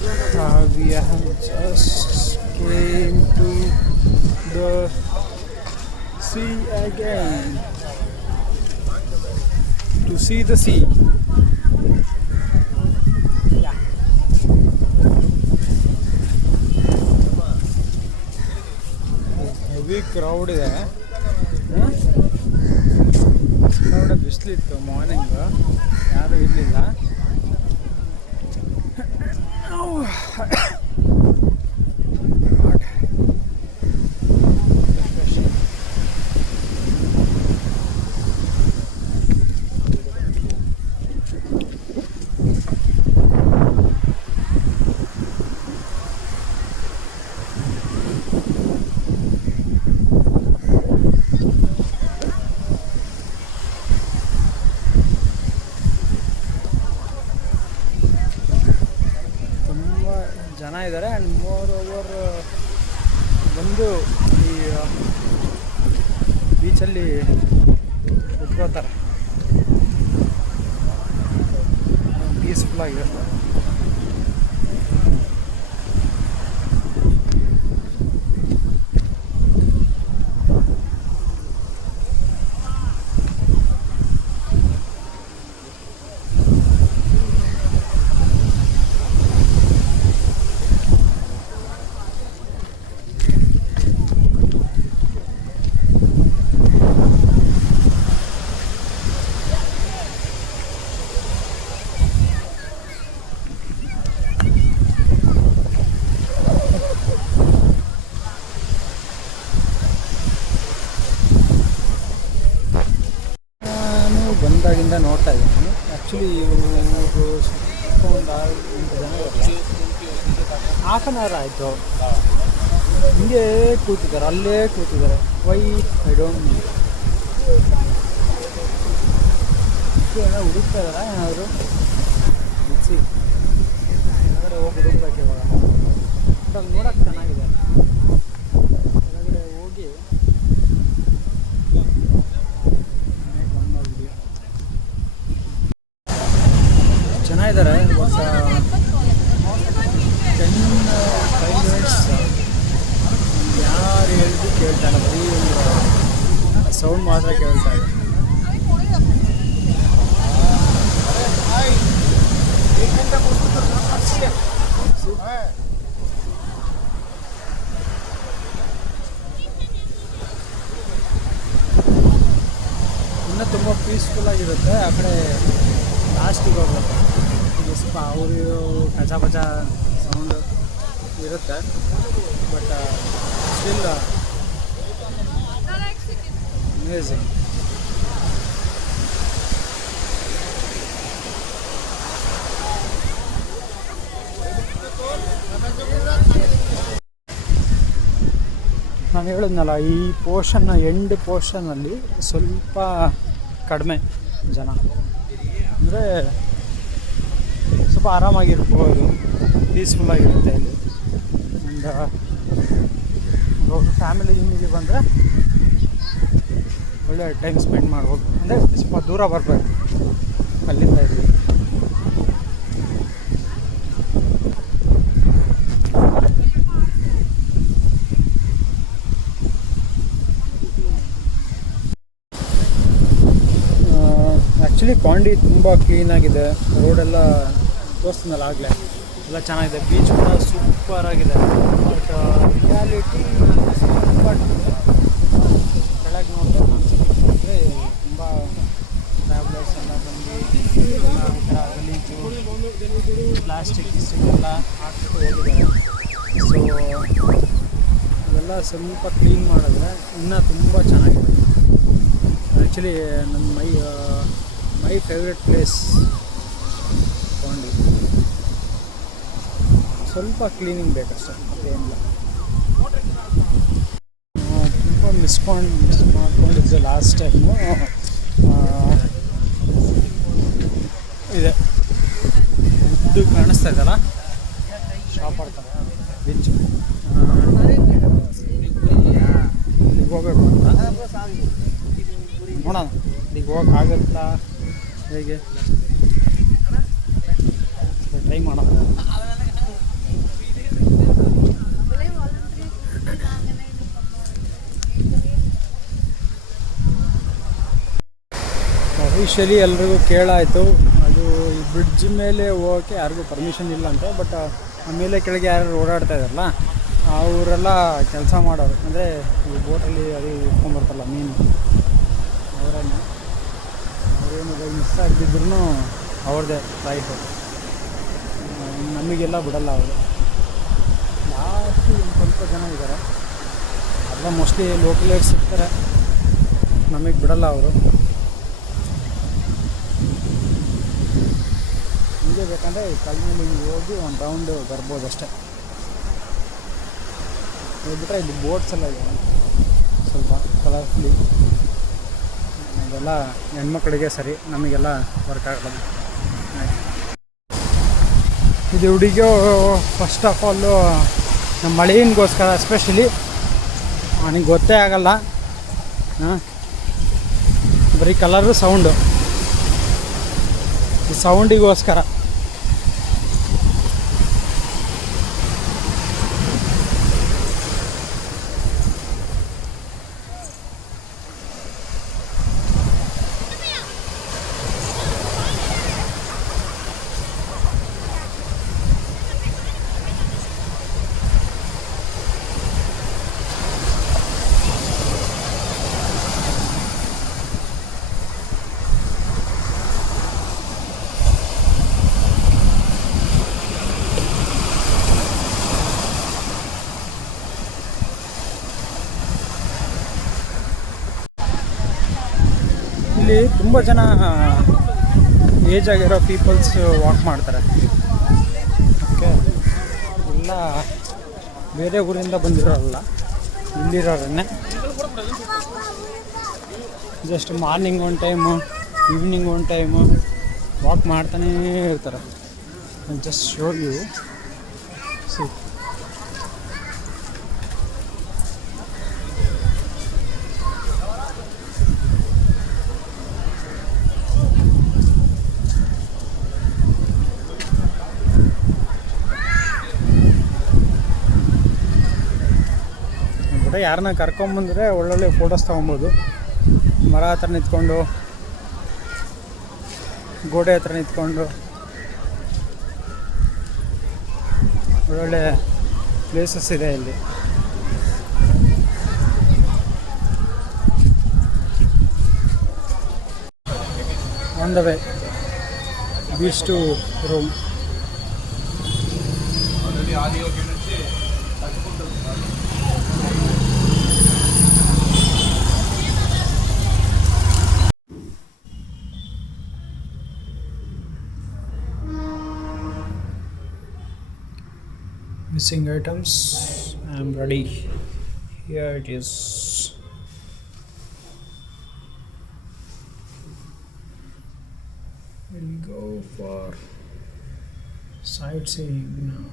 We have just came to the sea again to see the sea. Yeah. Heavy crowd ಇದೆ. ಸಿಕ್ಕಾಪಟ್ಟೆ ಬಿಸಿಲಿತ್ತು morning, ಯಾರೂ ಇರಲಿಲ್ಲ. ಜನ ಇದ್ದಾರೆ. ಆ್ಯಂಡ್ ಮೋರ್ ಓವರ್ ಬಂದು ಈ ಬೀಚಲ್ಲಿ ಕುತ್ಕೋತಾರೆ, ಪೀಸ್ಫುಲ್ಲಾಗಿರುತ್ತೆ. ಬಂದಾಗಿಂದ ನೋಡ್ತಾ ಇದ್ದೀನಿ. ಆ್ಯಕ್ಚುಲಿ ಇವರು ಸ್ವಲ್ಪ ಒಂದು 8 ಜನ ಇರಲ್ಲ, ಹಾಫ್ ಆನ್ ಅವರ್ ಆಯಿತು ಹಿಂಗೆ ಕೂತಿದ್ದಾರೆ, ಅಲ್ಲೇ ಕೂತಿದ್ದಾರೆ. Why I don't know. ಏನೋ ಹುಡುಕ್ತಾ ಇದ್ದಾರಾ ಏನಾದರೂ ಬಿಸಿ ಹೊರಗಡೆ ಹೋಗಿ ಹುಡುಕ್ಬೇಕು ಇವಾಗ. ಬಟ್ ಅಲ್ಲಿ ನೋಡೋಕ್ಕೆ ಚೆನ್ನಾಗಿದೆ. ಹೊರಗಡೆ ಹೋಗಿ ಚೆನ್ನಾಗಿದ್ದಾರೆ. ಒಂದು 5 ಮಿನಿಟ್ಸ್ ಯಾರು ಹೇಳಿದ್ರು ಕೇಳ್ತಾನೆ, ಬರೀ ಒಂದು ಸೌಂಡ್ ಮಾತ್ರ ಕೇಳ್ತಾ ಇದೆ. ಇನ್ನೂ ತುಂಬ ಪೀಸ್ಫುಲ್ಲಾಗಿರುತ್ತೆ. ಆ ಕಡೆ ಲಾಸ್ಟಿಗೆ ಹೋಗ್ಬೇಕು, ಸ್ವಲ್ಪ ಅವರು ಕಚ ಪಚ ಸೌಂಡ್ ಇರುತ್ತೆ. But still amazing. ನಾನು ಹೇಳಿದ್ನಲ್ಲ, ಈ ಎಂಡ್ ಪೋರ್ಷನಲ್ಲಿ ಸ್ವಲ್ಪ ಕಡಿಮೆ ಜನ, ಅಂದರೆ ಸ್ವಲ್ಪ ಆರಾಮಾಗಿರ್ಬೋದು, ಪೀಸ್ಫುಲ್ಲಾಗಿರುತ್ತೆ ಇಲ್ಲಿ. ಆ್ಯಂಡ್ ಫ್ಯಾಮಿಲಿ ಜಿಮ್ಮಿಗೆ ಬಂದರೆ ಒಳ್ಳೆ ಟೈಮ್ ಸ್ಪೆಂಡ್ ಮಾಡ್ಬೋದು. ಅಂದರೆ ಸ್ವಲ್ಪ ದೂರ ಬರಬೇಕು ಅಲ್ಲಿಂದ ಇಲ್ಲಿ. ಆ್ಯಕ್ಚುಲಿ ಪಾಂಡಿ ತುಂಬ ಕ್ಲೀನಾಗಿದೆ. ರೋಡೆಲ್ಲ ತೋರಿಸ್ತೀನಲ್ಲ ಆಗಲೇ, ಎಲ್ಲ ಚೆನ್ನಾಗಿದೆ. ಬೀಚ್ ಕೂಡ ಸೂಪರಾಗಿದೆ. ಬಟ್ ರಿಯಾಲಿಟಿ ಬಟ್ ಕೆಳಗೆ ನೋಡಿದ್ರೆ ಅಂದರೆ ತುಂಬ ಟ್ರಾವೆಲರ್ಸ್ ಎಲ್ಲ ಬಂದು ಗಲೀಜು ಪ್ಲಾಸ್ಟಿಕ್ ಎಲ್ಲ ಹಾಕ್ಬಿಟ್ಟು ಹೋಗಿದ್ದಾರೆ. ಸೊ ಇದೆಲ್ಲ ಸ್ವಲ್ಪ ಕ್ಲೀನ್ ಮಾಡಿದ್ರೆ ಇನ್ನೂ ತುಂಬ ಚೆನ್ನಾಗಿದೆ. ಆ್ಯಕ್ಚುಲಿ ನನ್ನ ಮೈ ಫೇವ್ರೆಟ್ ಪ್ಲೇಸ್ ಪಾಂಡಿ. ಸ್ವಲ್ಪ ಕ್ಲೀನಿಂಗ್ ಬೇಕಷ್ಟೆ, ಮತ್ತೇನಿಲ್ಲ. ತುಂಬ ಮಿಸ್ ಮಾಡ್ಕೊಂಡಿದ್ದೆ ಲಾಸ್ಟ್ ಟೈಮು. ಇದೆ ಉದ್ದು ಕಾಣಿಸ್ತಾ ಇದೆಯಲ್ಲ, ಶಾಪ್ ಆಡ್ತಾರೆ ಬೀಚ್. ಈಗ ಹೋಗ್ಬೇಕು ಅಂತ ನೋಡೋಣ, ಈಗ ಹೋಗೋಕ್ಕಾಗತ್ತಾ ಹೇಗೆ ಟ್ರೈ ಮಾಡೋಣ. ಇನಿಷಿಯಲಿ ಎಲ್ರಿಗೂ ಕೇಳಾಯಿತು, ಅದು ಈ ಬ್ರಿಡ್ಜ್ ಮೇಲೆ ಹೋಗೋಕ್ಕೆ ಯಾರಿಗೂ ಪರ್ಮಿಷನ್ ಇಲ್ಲ ಅಂತೆ. ಬಟ್ ಆಮೇಲೆ ಕೆಳಗೆ ಯಾರು ಓಡಾಡ್ತಾ ಇದ್ದಾರಲ್ಲ ಅವರೆಲ್ಲ ಕೆಲಸ ಮಾಡೋರು, ಅಂದರೆ ಈ ಬೋಟಲ್ಲಿ ಅದು ಇಟ್ಕೊಂಡ್ಬರ್ತಾರಲ್ಲ ಮೀನು, ಅವರನ್ನು ಅವರೇನು ಮಿಸ್ ಆಗಿದ್ರೂ ಅವ್ರದ್ದೇ ರೈಟು, ನಮಗೆಲ್ಲ ಬಿಡಲ್ಲ ಅವರು. ಲಾಸ್ಟು ಒಂದು ಸ್ವಲ್ಪ ಜನ ಇದ್ದಾರೆ, ಎಲ್ಲ ಮೋಸ್ಟ್ಲಿ ಲೋಕಲೇಟ್ಸ್ ಸಿಗ್ತಾರೆ, ನಮಗೆ ಬಿಡಲ್ಲ ಅವರು. ಹೀಗೆ ಬೇಕಂದರೆ ಕಲ್ಲಿನಲ್ಲಿ ಹೋಗಿ ಒಂದು ರೌಂಡು ಬರ್ಬೋದು ಅಷ್ಟೇ. ಬಿಟ್ಟರೆ ಇಲ್ಲಿ ಬೋಟ್ಸ್ ಎಲ್ಲ ಇದೆ ಸ್ವಲ್ಪ ಕಲರ್ಫುಲ್ಲಿ, ಅದೆಲ್ಲ ಹೆಣ್ಮಕ್ಳಿಗೆ ಸರಿ, ನಮಗೆಲ್ಲ ವರ್ಕ್ ಆಗೋದು. ಇದು ಹುಡುಗಿಯೋ ಫಸ್ಟ್ ಆಫ್ ಆಲು ನಮ್ಮ ಮಳೆಯಿಂಗೋಸ್ಕರ ಎಸ್ಪೆಷಲಿ ನನಗೆ ಗೊತ್ತೇ ಆಗಲ್ಲ, ಬರೀ ಕಲರು ಸೌಂಡು, ಈ ಸೌಂಡಿಗೋಸ್ಕರ. ಇಲ್ಲಿ ತುಂಬ ಜನ ಏಜ್ ಆಗಿರೋ ಪೀಪಲ್ಸ್ ವಾಕ್ ಮಾಡ್ತಾರೆ. ಓಕೆ, ಎಲ್ಲ ಬೇರೆ ಊರಿಂದ ಬಂದಿರೋರಲ್ಲ, ಇಲ್ಲಿರೋರನ್ನೇ. ಜಸ್ಟ್ ಮಾರ್ನಿಂಗ್ ಒಂದು ಟೈಮು, ಈವ್ನಿಂಗ್ ಒಂದು ಟೈಮು ವಾಕ್ ಮಾಡ್ತಾನೇ ಇರ್ತಾರೆ. Just show U C. ಯಾರನ್ನ ಕರ್ಕೊಂಬಂದರೆ ಒಳ್ಳೊಳ್ಳೆ ಫೋಟೋಸ್ ತೊಗೊಬೋದು. ಮರ ಹತ್ರ ನಿಂತ್ಕೊಂಡು, ಗೋಡೆ ಹತ್ರ ನಿಂತ್ಕೊಂಡು ಒಳ್ಳೊಳ್ಳೆ ಪ್ಲೇಸಸ್ ಇದೆ ಇಲ್ಲಿ. On the way beach to room. Missing items. I'm ready. Here it is. We'll go for sightseeing now.